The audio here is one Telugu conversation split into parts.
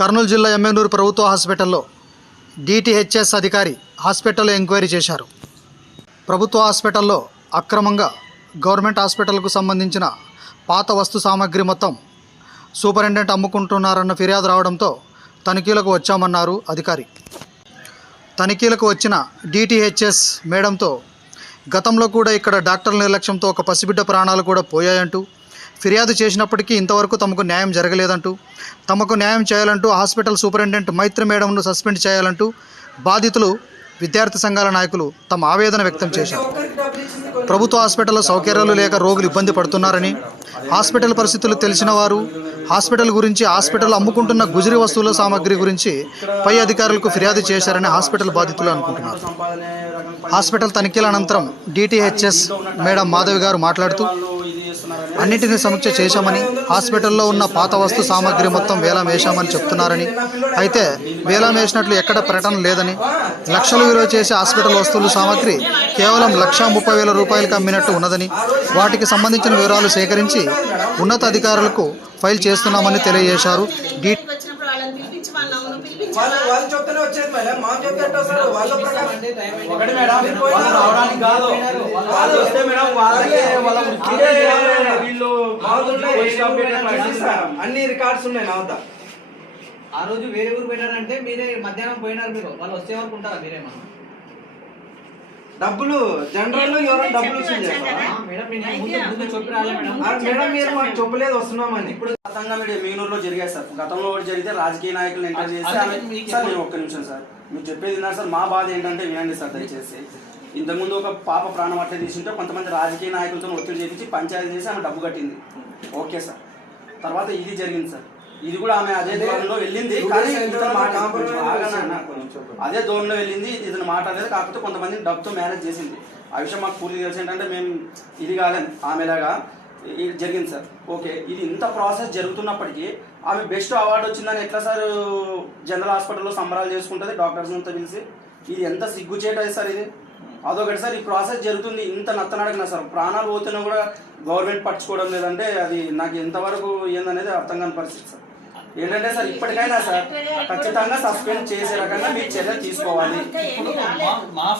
కర్నూలు జిల్లా ఎమ్మెనూరు ప్రభుత్వ హాస్పిటల్లో డిటిహెచ్ఎస్ అధికారి హాస్పిటల్లో ఎంక్వైరీ చేశారు. ప్రభుత్వ హాస్పిటల్లో అక్రమంగా గవర్నమెంట్ హాస్పిటల్కు సంబంధించిన పాత వస్తు సామాగ్రి మొత్తం సూపరింటెండెంట్ అమ్ముకుంటున్నారన్న ఫిర్యాదు రావడంతో తనిఖీలకు వచ్చామన్నారు అధికారి. తనిఖీలకు వచ్చిన డిటిహెచ్ఎస్ మేడంతో గతంలో కూడా ఇక్కడ డాక్టర్ల నిర్లక్ష్యంతో ఒక పసిబిడ్డ ప్రాణాలు కూడా పోయాయంటూ ఫిర్యాదు చేసినప్పటికీ ఇంతవరకు తమకు న్యాయం జరగలేదంటూ తమకు న్యాయం చేయాలంటూ హాస్పిటల్ సూపరింటెండెంట్ మైత్రి మేడంను సస్పెండ్ చేయాలంటూ బాధితులు విద్యార్థి సంఘాల నాయకులు తమ ఆవేదన వ్యక్తం చేశారు. ప్రభుత్వ హాస్పిటల్లో సౌకర్యాలు లేక రోగులు ఇబ్బంది పడుతున్నారని హాస్పిటల్ పరిస్థితులు తెలిసిన వారు హాస్పిటల్ గురించి హాస్పిటల్ అమ్ముకుంటున్న గుజరి వస్తువుల సామాగ్రి గురించి పై అధికారులకు ఫిర్యాదు చేశారని హాస్పిటల్ బాధితులు అనుకుంటున్నారు. హాస్పిటల్ తనిఖీల అనంతరం డిటిహెచ్ఎస్ మేడం మాధవి గారు మాట్లాడుతూ అన్నింటినీ సమీక్ష చేశామని హాస్పిటల్లో ఉన్న పాత వస్తు సామాగ్రి మొత్తం వేలం వేశామని చెప్తున్నారని. అయితే వేలం వేసినట్లు ఎక్కడ ప్రకటన లేదని లక్షలు విలువ చేసే హాస్పిటల్ వస్తువులు సామాగ్రి కేవలం లక్షా ముప్పై వేల రూపాయలకు అమ్మినట్టు ఉన్నదని వాటికి సంబంధించిన వివరాలు సేకరించి ఉన్నత అధికారులకు ఫైల్ చేస్తున్నామని తెలియజేశారు. డి వాళ్ళు వాళ్ళు చెప్తూనే వచ్చేది మేడం. మాకు చెప్తే వస్తారు? వాళ్ళ ప్రకారం ఒకటి మేడం వాళ్ళు రావడానికి కాదు. వాళ్ళు వస్తే మేడం వాళ్ళకే వాళ్ళ వీళ్ళు. అన్ని రికార్డ్స్ ఉన్నాయి నా వద్ద. ఆ రోజు వేరే ఊరు పోయినారంటే మీరే మధ్యాహ్నం పోయినారు మీరు. వాళ్ళు వచ్చే వరకు ఉంటారా మీరేమన్నా డబ్బులు జనరల్ డబ్బులు వసూలు చేస్తారా ఆ, మేడం మీరు మాకు చెప్పలేదు వస్తున్నామని. ఇప్పుడు గతంగా మీరు మీనూరులో జరిగాయి సార్ గతంలో ఒకటి జరిగితే రాజకీయ నాయకులు ఎంటర్ చేసి సార్ నేను ఒక్క నిమిషం సార్. మీరు చెప్పేది విన్నారు సార్. మా బాధ ఏంటంటే వినండి సార్ దయచేసి. ఇంతకుముందు ఒక పాప ప్రాణం అట్లా తీసుంటే కొంతమంది రాజకీయ నాయకులతో ఒత్తిడి చేపించి పంచాయతీ చేసి ఆమె డబ్బు కట్టింది. Okay sir. తర్వాత ఇది జరిగింది సార్. ఇది కూడా ఆమె అదే దూరంలో వెళ్ళింది కానీ ఇతను మాట. అదే దూరంలో వెళ్ళింది ఇతను మాట్లాడలేదు కాకపోతే కొంతమంది డబ్బుతో మేనేజ్ చేసింది. ఆ విషయం మాకు పూర్తి తెలిసి ఏంటంటే మేము ఇది కాలేం ఆమెలాగా ఇది జరిగింది సార్. ఓకే ఇది ఇంత ప్రాసెస్ జరుగుతున్నప్పటికీ ఆమె బెస్ట్ అవార్డు వచ్చిందని ఎట్లా సార్ జనరల్ హాస్పిటల్లో సంబరాలు చేసుకుంటుంది డాక్టర్స్ అంతా పిలిచి? ఇది ఎంత సిగ్గుచేటది సార్ ఇది? అదొకటి సార్ ఈ ప్రాసెస్ జరుగుతుంది ఇంత నత్తనడకన సార్. ప్రాణాలు పోతున్నా కూడా గవర్నమెంట్ పట్టించుకోవడం లేదంటే అది నాకు ఎంతవరకు ఏందనేది అర్థం కాని పరిస్థితి సార్. ఏంటంటే సార్ ఇప్పటికైనా సార్ ఖచ్చితంగా సస్పెండ్ చేసే రకంగా మీరు చర్యలు తీసుకోవాలి. ఇప్పుడు మా-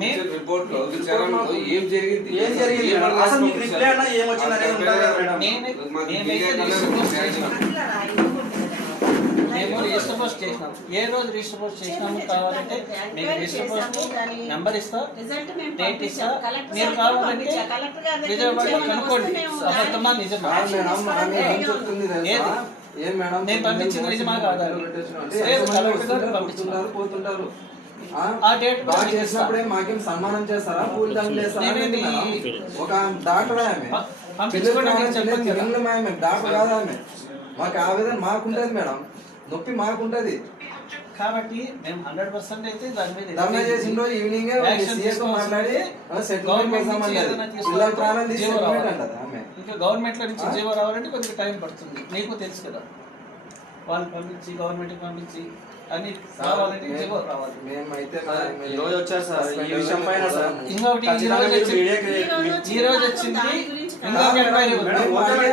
మీరు రిపోర్ట్లో విచారణలో ఏం జరిగింది? ఏం జరిగింది? అసలు మీకు రిప్లై అన్నా ఏమొచ్చింది అనేది ఉంటుంది కదా మేడం. నేనే మాకు నేనైతే మీడియా. మేము రిజిస్టర్ పోస్ట్ చేసినాం. ఏ రోజు రిజిస్టర్ పోస్ట్ చేసినాము కావాలంటే మీకు రిజిస్టర్ పోస్ట్ నెంబర్ ఇస్తా. డేట్ ఇస్తా. మీరు కావాలంటే విజయవాడలో కనుక్కోండి. అబద్ధమా నిజమా? ఏది? నేను పంపించింది నిజమా కాదా? పోతుంటారు ఆ? ఆ డేట్ బాగా చేసినప్పుడే మాకేం సన్మానం చేస్తారా? పూలు దండలు. ఒక డాక్టర్ ఆమె. పిల్లలు డాక్టర్ కాదు ఆమె. మాకు ఆవేదన మాకుంటది మేడం. నొప్పి మాకుంటది కాబట్టి మేము హండ్రెడ్ పర్సెంట్ అయితే దాని మీద ధర్నా చేసిన రోజు ఈవినింగ్ మాట్లాడి ఇంకా గవర్నమెంట్లో నుంచి జీవో రావాలంటే కొంచెం టైం పడుతుంది. నీకు తెలుసు కదా. వాళ్ళు పంపించి గవర్నమెంట్ పంపించి అన్ని రావాలంటే జీవో రావాలి. మేమైతే ఈ రోజు వచ్చారు సార్. ఈ విషయం పైన సార్. ఇంకొకటి ఈ రోజు వచ్చింది- ఈ రోజు వచ్చింది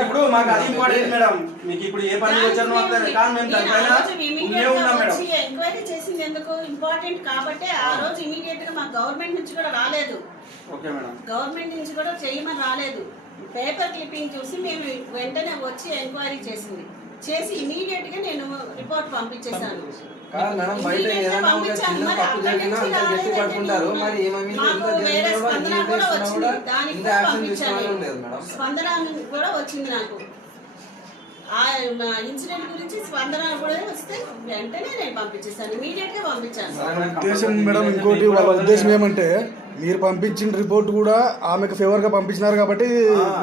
ఇప్పుడు మాకు అది ఇంపార్టెంట్ మేడం. మీకు ఇప్పుడు ఏ పని వచ్చారో. కానీ మేము దానిపైన రోజు ఉండే ఉన్నాం మేడం. ఎంక్వైరీ చేసింది ఎందుకు? ఇంపార్టెంట్ కాబట్టి ఆ రోజు ఇమీడియట్గా మా గవర్నమెంట్ నుంచి కూడా రాలేదు. Okay madam. గవర్నమెంట్ నుంచి కూడా చేయమని రాలేదు. పేపర్ క్లిప్పింగ్ చూసి మేము వెంటనే వచ్చి ఎంక్వైరీ చేసింది. చేసి ఇమీడియట్గా నేను రిపోర్ట్ పంపించేశాను. కాదు మేడం బయట ఏదైనా ఒక. చిన్న మరి తప్పు జరిగినా అంత గట్టి పట్టుకుంటారు మరి జరిగినా కూడా ఇంత చేస్తున్నా కూడా ఇంత యాక్షన్ లేదు మేడం. స్పందన కూడా వచ్చింది నాకు. ఆ ఇన్సిడెంట్ గురించి స్పందన కూడా వస్తే వెంటనే నేను పంపించేసాను ఇమీడియట్గా పంపించాను. ఉద్దేశం మేడం ఇంకోటి వాళ్ళ ఉద్దేశం ఏమంటే మీరు పంపించిన రిపోర్ట్ కూడా ఆమెకు ఫేవర్గా పంపించినారు కాబట్టి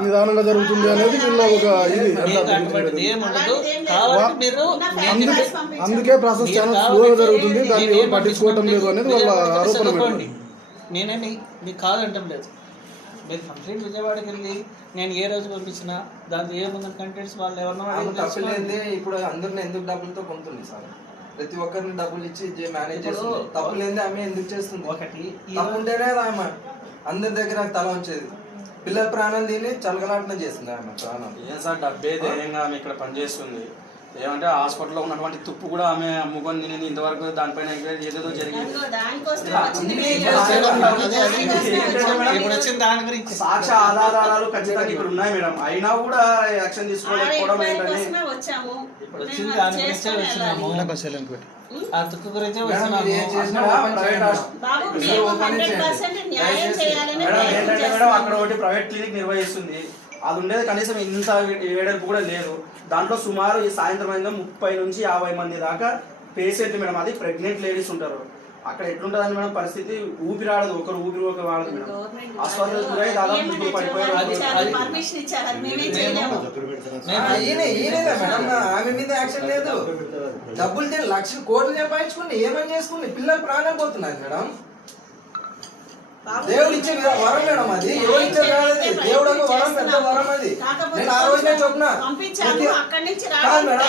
నిదానంగా జరుగుతుంది అనేది వీళ్ళ ఒక ఇది. అందుకే ప్రాసెస్ చాలా స్లోగా జరుగుతుంది. దాన్ని నేనేం ఎవరు పట్టించుకోవటం లేదు అనేది వాళ్ళ ఆరోపణ నేనేమి మీకు కాదంటం లేదు. మీరు కంప్లీట్ విజయవాడకి వెళ్ళి నేను ఏ రోజు పంపించిన దాంట్లో ఏముందని కంటెంట్స్ వాళ్ళు ఎవరినో ఇప్పుడు అందరిని ఎందుకు డబ్బులతో కొంటుంది సార్? ప్రతి ఒక్కరిని డబ్బులు ఇచ్చి మేనేజ్ చేస్తుంది. తప్పు లేదే ఆమె ఎందుకు చేస్తుంది? ఒకటి తప్పు ఉంటేనే ఆమె అందరి దగ్గర తల ఉంచేది పిల్లల ప్రాణం తిని చలకలాటన చేస్తుంది ఆమె ప్రాణం. ఏం సార్ డబ్బే ధైర్యంగా ఆమె ఇక్కడ పనిచేస్తుంది. ఏమంటే హాస్పిటల్లో ఉన్నటువంటి తుప్పు కూడా ఆమె అమ్ముకొని తినింది ఇంతవరకు దానిపైన ఎంక్వైరీ ఏదేదో జరిగింది. సాక్ష్య ఆధారాలు ఖచ్చితంగా ఇక్కడ ఉన్నాయి మేడం. అయినా కూడా యాక్షన్ తీసుకోలేకపోవడం ఏంటని. ఆ తుక్కు గురించే మేడం, మేడం ప్రయత్నం ఏంటంటే మేడం అక్కడ. ఒకటి ప్రైవేట్ క్లినిక్ నిర్వహిస్తుంది. అది ఉండేది కనీసం ఇంత వేడల్పు కూడా లేదు. దాంట్లో సుమారు ఈ సాయంత్రం అయినా ముప్పై నుంచి యాభై మంది దాకా పేషెంట్లు మేడం. అది ప్రెగ్నెంట్ లేడీస్ ఉంటారు. అక్కడ ఎట్లుంటదని మేడం పరిస్థితి? ఊపిరాడదు. ఒకరు ఊపిరి ఒకరు వాడదు మేడం. గురై దాదాపు ముగ్గురు? పడిపోయారు. ఆమె మీద యాక్షన్ లేదు. డబ్బులు తిని లక్షలు కోట్లు సంపాదించుకుని ఏమని చేసుకుని పిల్లలు ప్రాణం పోతున్నారు మేడం. దేవుడు ఇచ్చే విధా- వరం మేడం అది. ఎవరు ఇచ్చే కాదు అది దేవుడు వరం పెద్ద వరం అది. కాకపోతే నేను ఆ రోజునే చెప్పిన. కాదు మేడం.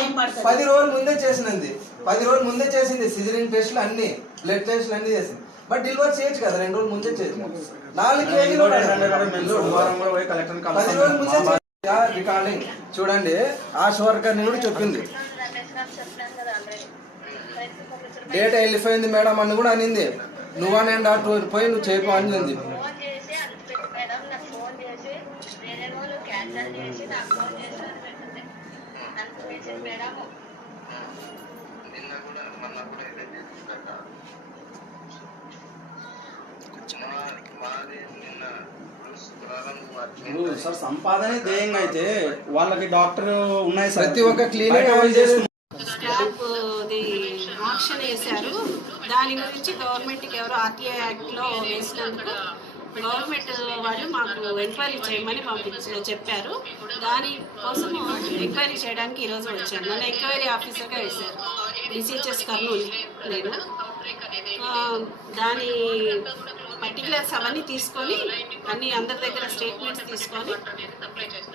పది రోజులు ముందే చేసినది. పది రోజులు ముందే చేసింది సిజరిన్ టెస్ట్లు అన్ని బ్లడ్ టెస్ట్లు అన్ని చేసింది. బట్ డెలివరీ చేయొచ్చు కదా రెండు రోజులు ముందే చేసింది నాలుగు కేజీలు పది రోజులు ముందే. రికార్డింగ్ చూడండి ఆశా వర్కర్ని కూడా చెప్పింది. డేటా వెళ్ళిపోయింది మేడం అని కూడా అనింది. నువ్వనే డాక్టర్ పోయి నువ్వు చేయకు అని అంది ఫోన్ చేసి అది మేడం నాకు ఫోన్ చేసి వేరే వాళ్ళు క్యాన్సల్ చేసి నాకు ఫోన్ చేసి అని పెట్టింది నాకు మెసేజ్ మేడం నిన్న కూడా మొన్న కూడా ఇదే చేసిందట మాది నిన్న శుక్రవారం ఇప్పుడు సార్ సంపాదనే ధ్యేయంగా అయితే వాళ్ళకి డాక్టర్ ఉన్నాయి సార్. ప్రతి ఒక్క క్లినిక్ ఆక్షన్ వేశారు దాని గురించి గవర్నమెంట్కి ఎవరో ఆర్టీఐ యాక్ట్లో వేసినందుకు గవర్నమెంట్ వాళ్ళు మాకు ఎంక్వైరీ చేయమని పంపించి చెప్పారు. దాని కోసం ఎంక్వైరీ చేయడానికి ఈరోజు వచ్చాను నన్ను ఎంక్వైరీ ఆఫీసర్గా వేశారు. డిసిహెచ్ఎస్ కర్నూలు నేను. దాని పర్టికులర్స్ అవన్నీ తీసుకొని అన్ని అందరి దగ్గర స్టేట్మెంట్స్ తీసుకొని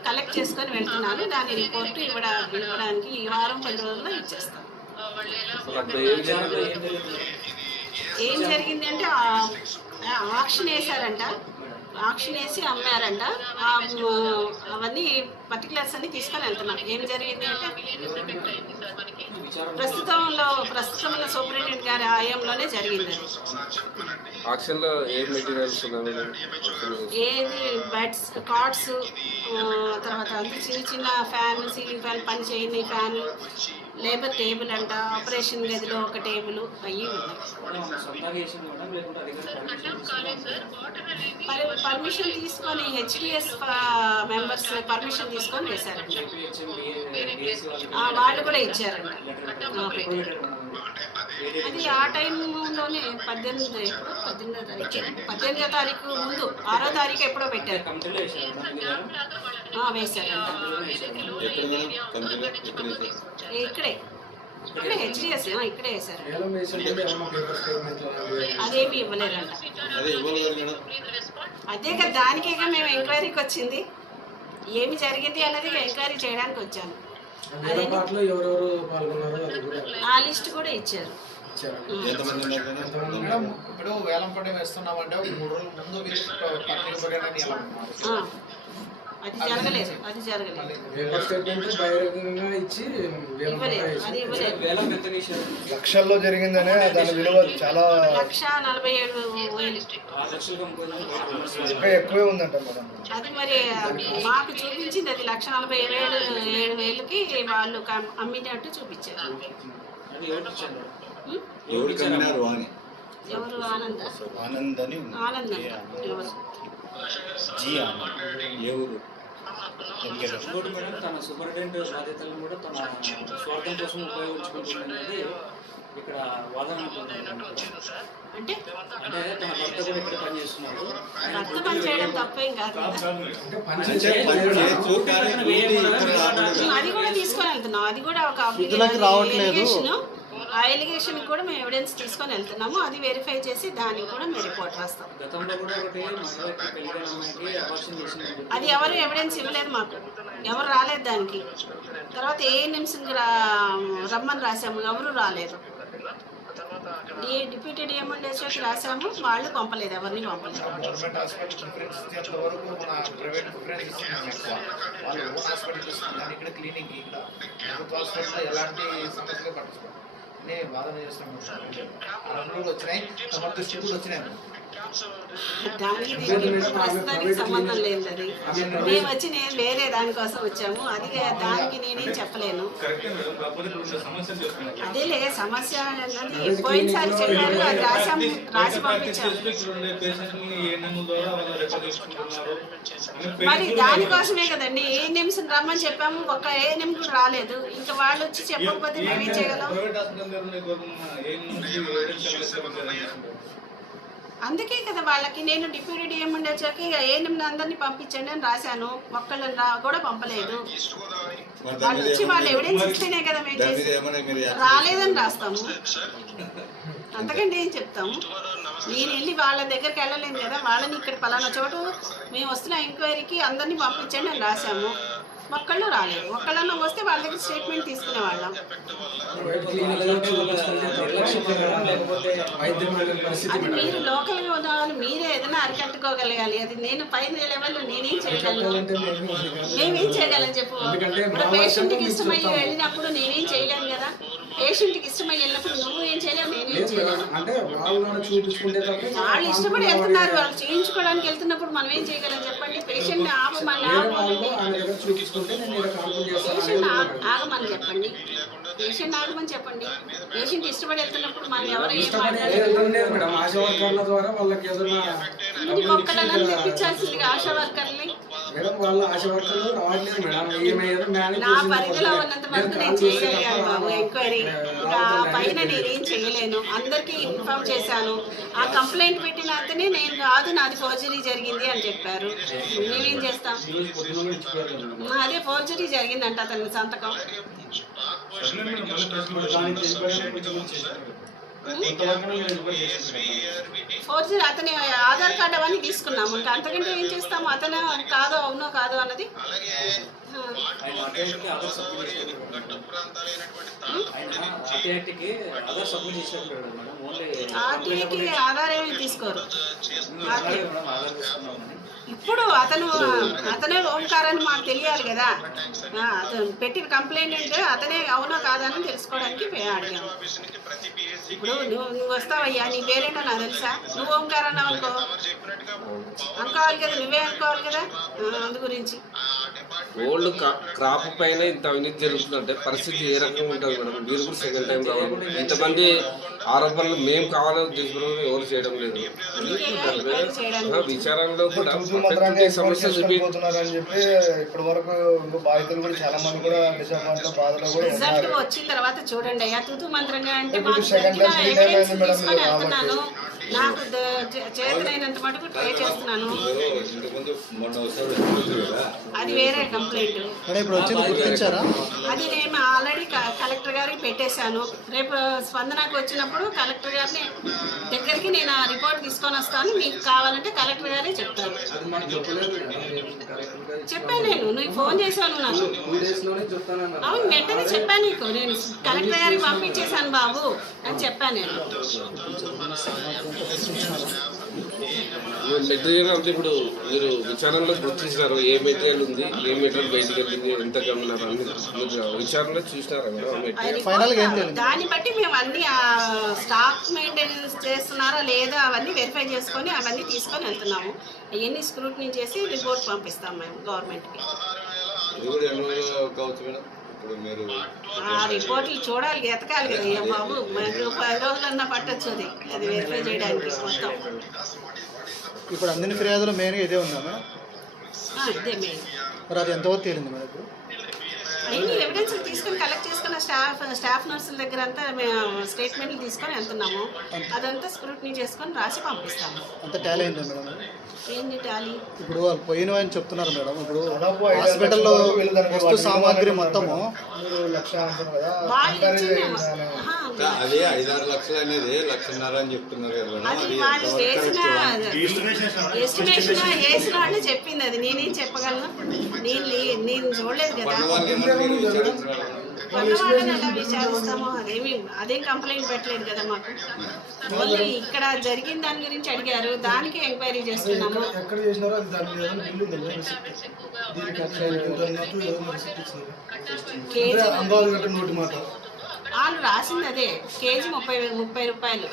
కలెక్ట్ చేసుకొని వెళ్తున్నాను. దాని రిపోర్ట్ ఇవ్వడ ఇవ్వడానికి ఈ వారం పది రోజుల్లో ఇచ్చేస్తాను. ఏం జరిగింది అంటే ఆక్షన్ వేశారంట ఆక్షన్ వేసి అమ్మారంట అవన్నీ పర్టికులర్స్ అన్ని తీసుకొని వెళ్తున్నాం. ఏం జరిగింది అంటే ప్రస్తుతంలో ప్రస్తుతం ఉన్న సూపరింటెండెంట్ గారి ఆయంలోనే జరిగింది అది. ఏ మెటీరియల్స్ ఏది బెడ్స్ కార్డ్స్ తర్వాత చిన్న చిన్న ఫ్యాన్ సీలింగ్ ఫ్యాన్ పని చేయని ఫ్యాన్ లేబర్ టేబుల్ అంట ఆపరేషన్ గదిలో ఒక టేబుల్ అయ్యి ఉన్నాయి పర్మిషన్ తీసుకొని హెచ్డిఎస్ మెంబర్స్ పర్మిషన్ తీసుకొని వేశారంట. వాళ్ళు కూడా ఇచ్చారంట. అది ఆ టైంలోనే పద్దెనిమిది ఎప్పుడో? పద్దెనిమిదో తారీఖు? పద్దెనిమిదో తారీఖు ముందు ఆరో తారీఖు ఎప్పుడో పెట్టారు. ఆ, వేశారంట ఇక్కడే. ఇక్కడే హెచ్డిఎస్ ఇక్కడే వేశారు. అదేమి ఇవ్వలేదంట. అదే కదా దానికేగా మేము ఎంక్వైరీకి వచ్చింది. ఏమి జరిగింది అన్నది ఎంక్వైరీ చేయడానికి వచ్చాను. అదే ఎవరెవరు పాల్గొన్నారో అది కూడా ఆ లిస్ట్ కూడా ఇచ్చారు. ఇప్పుడు వేలం పడి వేస్తున్నామంటే ఒక మూడు రోజుల ముందు అది జరగలేదు అది జరగలేదు. బహిరంగంగా ఇచ్చి లక్షల్లో జరిగిందనే దాని విలువ చాలా లక్ష నలభై ఏడు వేలు. ఇంకా ఎక్కువే ఉందంట మేడం. అది మరి మాకు చూపించింది అది లక్ష నలభై వేలు ఏడు వేలకి వాళ్ళు అమ్మినట్టు చూపించారు. ఎవరు ఆనంద. ఆనందం ఎవరు ఇంకోటి మేడం తన సూపరింటెండెంట్ బాధ్యతలను కూడా తన స్వార్థం కోసం ఉపయోగించుకుంటుందనేది ఇక్కడ వాదన అంటే అంటే తన భర్త కూడా ఇక్కడ పనిచేస్తున్నాడు భర్త పని చేయడం తప్పేం కాదు. అది కూడా తీసుకొని వెళ్తున్నాం. అది కూడా ఒక రావట్లేదు. ఆ ఎలిగేషన్ కూడా మేము ఎవిడెన్స్ తీసుకొని వెళ్తున్నాము. అది వెరిఫై చేసి దానికి కూడా మేము రిపోర్ట్ రాస్తాం. అది ఎవరు ఎవిడెన్స్ ఇవ్వలేదు మాకు. ఎవరు రాలేదు దానికి. తర్వాత ఏ నిమిషం రమ్మని రాసాము ఎవరు రాలేదు. డి డిప్యూటీ డిఎంఎల్ డేస్కి రాసాము వాళ్ళు పంపలేదు ఎవరిని పంపలేదు. ఇక్కడ ఇక్కడ. ప్రభుత్వ ఎలాంటి సమస్యలు పట్టించుకోండి వాదన చేస్తున్నాను అరవై వచ్చినాయి. తమ దృష్టి కూడా వచ్చినాయి. దానికి దీనికి ప్రస్తుతానికి సంబంధం లేదు అది మేము వచ్చి నేను వేరే దానికోసం వచ్చాము అది దానికి నేనేం చెప్పలేను అదేలే సమస్య అన్నది పోయినసారి చెప్పారు అది రాసాము రాసి పంపించాము మరి దానికోసమే కదండి ఏ నిమిషం రమ్మని చెప్పాము ఒక్క ఏ నిమిషం రాలేదు ఇంకా వాళ్ళు వచ్చి చెప్పకపోతే మేమేం చేయగలం అందుకే కదా వాళ్ళకి నేను డిప్యూటీ డిఎం ఉండే వచ్చాక ఇక ఏ నిమిషం అందరినీ పంపించండి అని రాశాను. ఒక్కళ్ళని రా కూడా పంపలేదు. వాళ్ళు వచ్చి వాళ్ళు ఎవిడెన్స్ ఇస్తేనే కదా మేము చేసి రాలేదని రాస్తాము. అంతకంటే ఏం చెప్తాము? నేను వెళ్ళి వాళ్ళ దగ్గరికి వెళ్ళలేను కదా. వాళ్ళని ఇక్కడ పలానా చోటు మేము వస్తున్న ఎంక్వైరీకి అందరినీ పంపించండి అని రాశాము. ఒక్కళ్ళు రాలేదు. ఒక్కళ్ళన్నా వస్తే వాళ్ళ దగ్గర స్టేట్మెంట్ తీసుకునే వాళ్ళం. అది మీరు లోకల్గా ఉన్న వాళ్ళు మీరే ఏదైనా అరికట్టుకోగలగాలి. అది నేను పైన లెవెల్లో నేనేం చేయగలను? మేమేం చేయగలం చెప్పు? ఇప్పుడు పేషెంట్కి ఇష్టమయ్యి వెళ్ళినప్పుడు నేనేం చేయలేను కదా? పేషెంట్కి ఇష్టమయ్యి వెళ్ళినప్పుడు నువ్వు ఏం చేయలేవు నేనేం చేయలేను. వాళ్ళు ఇష్టపడి వెళ్తున్నారు. వాళ్ళు చేయించుకోవడానికి వెళ్తున్నప్పుడు మనం ఏం చేయగలం చెప్పండి? పేషెంట్ ఆపమని ఆపమని నేను కాన్ఫర్మ్ చేస్తాను చెప్పండి. పేషెంట్ ఆగమని చెప్పండి. పేషెంట్ ఇష్టపడి వెళ్తున్నప్పుడు మనం ఎవరు మేడం. ఆశా వర్కర్ల ద్వారా వాళ్ళకి ఏదైనా ఇంకొకళ్ళని ఒక్కళ్ళని తెప్పించాల్సిందిగా ఆశా వర్కర్ని మేడం వాళ్ళ ఆశా వర్కర్లు రావట్లేదు మేడం. ఏమైనా మేనేజ్ నా పరిధిలో ఉన్నంత వరకు నేను చేయగలిగాను బాబు ఎంక్వైరీ. ఇంకా ఆ పైన నేనేం చేయలేను. అందరికీ ఇన్ఫార్మ్ చేశాను. ఆ కంప్లైంట్ పెట్టిన అతనే నేను కాదు నాది ఫోర్జరీ జరిగింది అని చెప్పారు. మేమేం చేస్తాం? అదే ఫోర్జరీ జరిగిందంట అతని సంతకం. ఫోర్జరీ అతని ఆధార్ కార్డు అవన్నీ తీసుకున్నాము. ఇంకా అంతకంటే ఏం చేస్తాము? అతను కాదో అవునో కాదో అన్నది? ఆ. ఆయన అటెండ్కి ఆధార్ సబ్మిట్ చేసినట్టు ఆయన అటెండ్కి ఆధార్ సబ్మిట్ చేసినట్టు మేడం. ఓన్లీ ఆర్టీఐకి ఆధార్ ఏమీ తీసుకోరు. ఇప్పుడు అతను అతనే ఓంకారని మాకు తెలియాలి కదా. ఆ, అతను పెట్టిన కంప్లైంట్ అంటే అతనే అవునో కాదని తెలుసుకోవడానికి మేము అడిగాము ఇప్పుడు నువ్వు నువ్వు వస్తావయ్యా? నీ పేరేంటో నాకు తెలుసా? నువ్వు ఓంకార్ అన్నావు అనుకో అనుకోవాలి కదా నువ్వే అనుకోవాలి కదా? అందు గురించి. ఓల్డ్ క్రాప్ పైన ఇంత అవినీతి జరుగుతుందంటే పరిస్థితి ఏ రకంగా ఉంటుంది మేడం? మీరు కూడా సెకండ్ టైం రావాలి. ఇంతమంది ఆరోపణలు మేము కావాలని తీసుకుని ఎవరు చేయడం లేదు. విచారణలో కూడా సమస్య ఇప్పటి వరకు ఇంకో బాధితులు కూడా చాలా మంది కూడా డిసప్పాయింట్ బాధలో కూడా వచ్చిన తర్వాత చూడండి అయ్యా. తూతు మంత్రంగా అంటే నాకు చేతనైనంత మటుకు ట్రై చేస్తున్నాను. అది వేరే కంప్లైంట్ అది నేను ఆల్రెడీ క- కలెక్టర్ గారికి పెట్టేశాను. రేపు స్పందనకు వచ్చినప్పుడు కలెక్టర్ గారిని దగ్గరికి నేను ఆ రిపోర్ట్ తీసుకొని వస్తాను. మీకు కావాలంటే కలెక్టర్ గారే గా చెప్పాను నేను. నువ్వు ఫోన్ చేశాను నాకు అవును వెంటనే చెప్పాను నీకు. నేను కలెక్టర్ గారికి పంపించేశాను బాబు అని చెప్పాను నేను. మెటీరియల్ అంటే ఇప్పుడు మీరు విచారణలో గుర్తించినారు ఏ మెటీరియల్ ఉంది ఏ మెటీరియల్ బయటకు వెళ్ళింది ఎంత గమనారు అన్ని మీరు విచారణలో చూసినారా మేడం? దాన్ని బట్టి మేము అన్ని ఆ స్టాక్ మెయింటెనెన్స్ చేస్తున్నారా లేదా అవన్నీ వెరిఫై చేసుకొని అవన్నీ తీసుకొని వెళ్తున్నాము. అవన్నీ స్క్రూట్నీ చేసి రిపోర్ట్ పంపిస్తాం మేము గవర్నమెంట్కి. కావచ్చు మేడం. ఇప్పుడు మీరు ఆ రిపోర్ట్లు చూడాలి ఎతకాలి కదా. అయ్యా బాబు మనకు పది రోజులన్నా పట్టొచ్చు అది అది వెరిఫై చేయడానికి మొత్తం. ఇప్పుడు అందిన ఫిర్యాదులో మెయిన్గా ఇదే ఉందా మేడం ఆ, ఇదే మెయిన్ మరి అది ఎంతవరకు తేలింది మేడం ఇప్పుడు? అన్ని ఎవిడెన్స్ తీసుకొని కలెక్ట్ చేసుకున్న స్టాఫ్ స్టాఫ్ నర్సుల దగ్గర అంతా మేము స్టేట్మెంట్లు తీసుకొని వెళ్తున్నాము. అదంతా స్క్రూట్నీ చేసుకొని రాసి పంపిస్తాము. అంత టాలీ మేడం? ఏంటి టాలీ ఇప్పుడు వాళ్ళు పోయినవి అని చెప్తున్నారు మేడం. ఇప్పుడు హాస్పిటల్లో వస్తు సామాగ్రి మొత్తము అదే ఐదారు లక్షలు అనేది లక్షన్నర అని చెప్తున్నారు వాళ్ళు చెప్పింది అది. నేనేం చెప్పగలను? నేను లే- నేను చూడలేదు కదా. పన్ను వాళ్ళు ఏమన్నా మీరు విచారించారా? కొన్న వాళ్ళని ఎలా విచారిస్తామో అదేమి అదేం కంప్లైంట్ పెట్టలేదు కదా మాకు. ఓన్లీ ఇక్కడ జరిగిన దాని గురించి అడిగారు. దానికి ఎంక్వైరీ చేస్తున్నాము. దీనికి అట్లా నోటి మాట. వాళ్ళు రాసింది అదే. కేజీ ముప్పై ముప్పై రూపాయలు.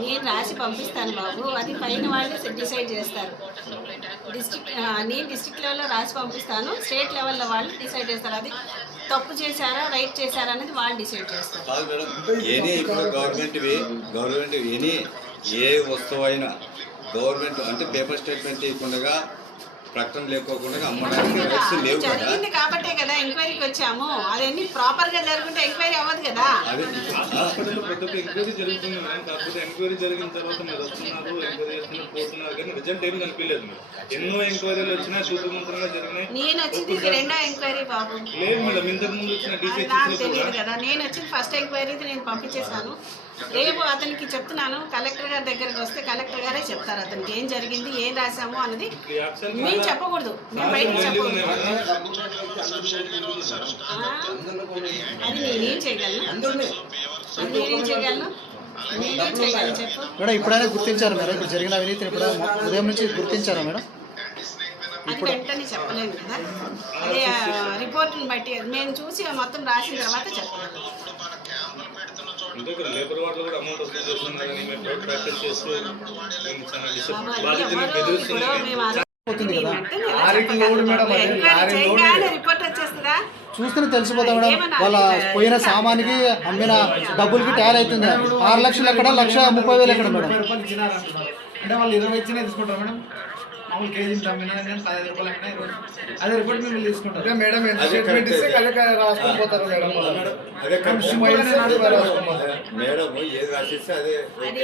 నేను రాసి పంపిస్తాను బాబు. అది పైన వాళ్ళు డిసైడ్ చేస్తారు. డిస్ట్రిక్ట్ నేను డిస్ట్రిక్ట్ లెవెల్లో రాసి పంపిస్తాను. స్టేట్ లెవెల్లో వాళ్ళు డిసైడ్ చేస్తారు. అది తప్పు చేశారా రైట్ చేశారా అనేది వాళ్ళు డిసైడ్ చేస్తారు. ఎనీ ఇప్పుడు గవర్నమెంట్ గవర్నమెంట్ ఎనీ ఏ వస్తువు అయినా గవర్నమెంట్ అంటే పేపర్ స్టేట్మెంట్ ఇవ్వకుండా ప్రకటన లేకోకుండా అమ్మడానికి రైట్స్ లేవు కదా. జరిగింది కాబట్టే కదా ఎంక్వైరీకి వచ్చాము. అదన్నీ ప్రాపర్గా జరుగుంటే ఎంక్వైరీ అవ్వదు కదా. అది ఆ, హాస్పిటల్లో ప్రతి ఒక్క ఎంక్వైరీ జరుగుతుంది మేడం. కాకపోతే ఎంక్వైరీ జరిగిన తర్వాత మీరు వస్తున్నారు ఎంక్వైరీ చేస్తున్నారు పోతున్నారు కానీ రిజల్ట్ ఏం కనిపించలేదు ఎన్నో ఎంక్వైరీలు వచ్చినా జరిగినాయి. నేను వచ్చింది ఇది రెండో ఎంక్వైరీ బాబు. లేదు మేడం ఇంతకు ముందు వచ్చిన అది డీసీ నాకు తెలియదు కదా. నేను వచ్చింది ఫస్ట్ ఎంక్వైరీ నేను పంపించేశాను. రేపు అతనికి చెప్తున్నాను కలెక్టర్ గారి దగ్గరికి వస్తే కలెక్టర్ గారే చెప్తారు అతనికి ఏం జరిగింది ఏం రాసాము అన్నది. మేము చెప్పకూడదు మేము బయటకు చెప్పకూడదు. అది నేనేం చేయగలను? అది నేనేం చేయగలను? మేడం ఇప్పుడైనా గుర్తించారు మేడం? ఇప్పుడు జరిగిన అవినీతిని ఇప్పుడు ఉదయం నుంచి గుర్తించారా మేడం? అది వెంటనే చెప్పలేము కదా. అదే రిపోర్ట్ని బట్టి మేము చూసి మొత్తం రాసిన తర్వాత చెప్పలేము లేబర్ వార్డులో కూడా అమౌంట్ మేము ప్రైవేట్ ప్రాక్టీస్ చేస్తూ మేము చాలా మేము చూస్తేనే తెలిసిపోతా మేడం. వాళ్ళ పోయిన సామానికి అమ్మిన డబ్బులకి టాలీ అవుతుంది. ఆరు లక్షలు ఎక్కడ? లక్ష ముప్పై వేలు ఎక్కడ మేడం? అంటే వాళ్ళు ఇరవై ఇచ్చినా తీసుకుంటారు మేడం. మామూలు కేజీ తమ్మినా కానీ పదహైదు రూపాయలు అయినా ఇరవై అదే రిపోర్ట్ మేము తీసుకుంటాం మేడం ఎంత అదే స్టేట్మెంట్ ఇస్తే కరెక్టే. అదే రాసుకొని పోతారు మేడం. మేడం, అదే కరెక్ట్. సింపుల్ గానే రాసుకొని పోతారు. మేడం ఏది రాసిస్తే అదే అది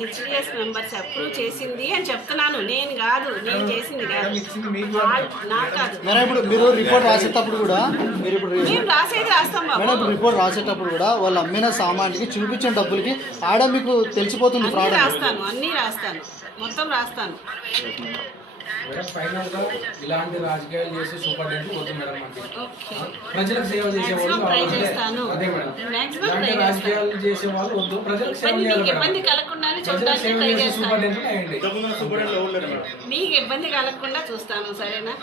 హెచ్డిఎస్ మెంబర్స్ అప్రూవ్ చేసింది అని చెప్తున్నాను. నేను కాదు నేను చేసింది కాదు. నాకు ఇప్పుడు మీరు రిపోర్ట్ రాసేటప్పుడు కూడా మీరు ఇప్పుడు మేము రాసేది రాస్తాం మేడం బాబు ఇప్పుడు రిపోర్ట్ రాసేటప్పుడు కూడా వాళ్ళు అమ్మిన సామాన్కి చూపించిన డబ్బులకి ఆడ మీకు తెలిసిపోతుంది. రాస్తాను అన్నీ రాస్తాను. మొత్తం రాస్తాను. మేడం ఫైనల్గా ఇలాంటి రాజకీయాలు చేసి ప్రజలకు సేవ. అదే మేడం. Try రాజకీయాలు చేసే వాళ్ళు వద్దు. ప్రజలకు సేవ ఇబ్బంది చేయాలి మీకు ఇబ్బంది కలగకుండా చూస్తాను సరేనా?